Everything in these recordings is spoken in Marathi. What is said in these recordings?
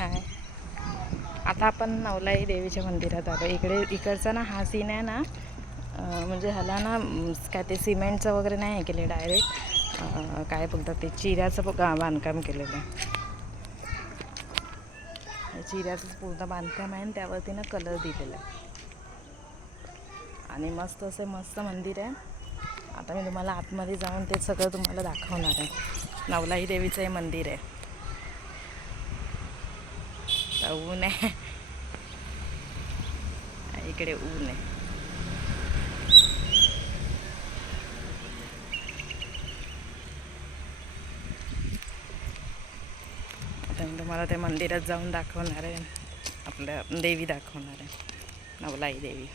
आहे. आता आपण नवलाई देवीच्या मंदिरात आलो. इकडे इकडचा ना हा सीन आहे ना म्हणजे ह्याला ना काय ते सिमेंटचं वगैरे नाही हे केले डायरेक्ट काय बोलतात ते चिऱ्याचं गा- बांधकाम केलेलं आहे. चिऱ्याचंच पूर्ण बांधकाम आहे आणि त्यावरती ना कलर दिलेला आहे. आणि मस्त असे मस्त मंदिर आहे. आता मी तुम्हाला आतमध्ये जाऊन ते सगळं तुम्हाला दाखवणार आहे. नवलाई देवीचं हे मंदिर आहे. आता ऊन आहे. इकडे ऊन आहे. आता मी तुम्हाला त्या मंदिरात जाऊन दाखवणार आहे. आपल्या देवी दाखवणार आहे. नवलाई देवी.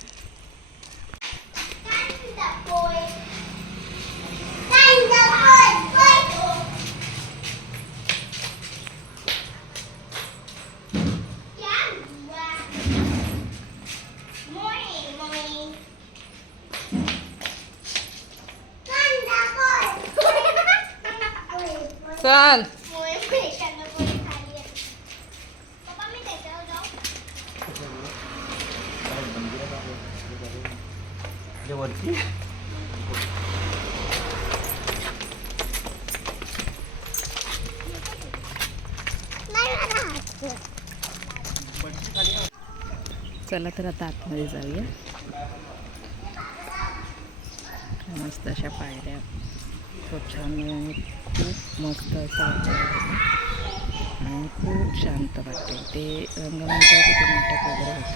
चल. वरती चला तर आता आतमध्ये जाऊया. मस्त अशा पायऱ्या. खूप छान खूप मस्त असं वातावरण आणि खूप शांत वाटते ते रंगमंचावर तिथे नाटक वगैरे होतं.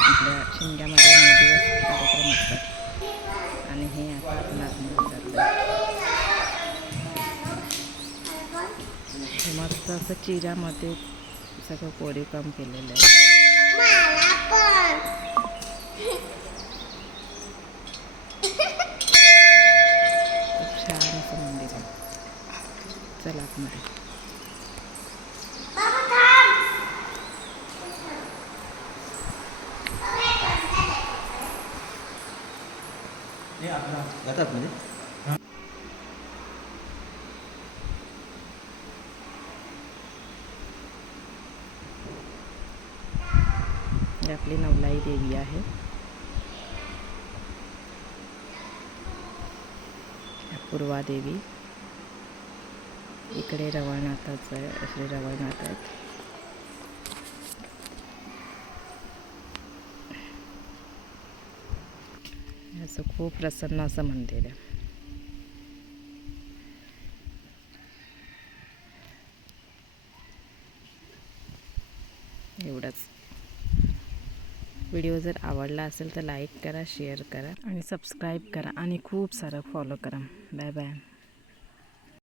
आपल्या शिमग्यामध्ये नऊ दिवस कार्यक्रम असतात. आणि हे आता आपण आतमध्ये हे मस्त असं चिऱ्यामध्ये सगळं कोरीवकाम केलेलं आहे. चला आतमध्ये जातात म्हणजे? ही आपली नवलाई देवी आहे. पूर्वा देवी. इकडे रवळनाथाचं आहे श्री रवळनाथ आहेत. असं खूप प्रसन्न असं मंदिर आहे. एवढंच. व्हिडिओ जर आवडला असेल तर लाईक करा शेअर करा. आणि सबस्क्राईब करा आणि खूप सारं फॉलो करा. Bye bye.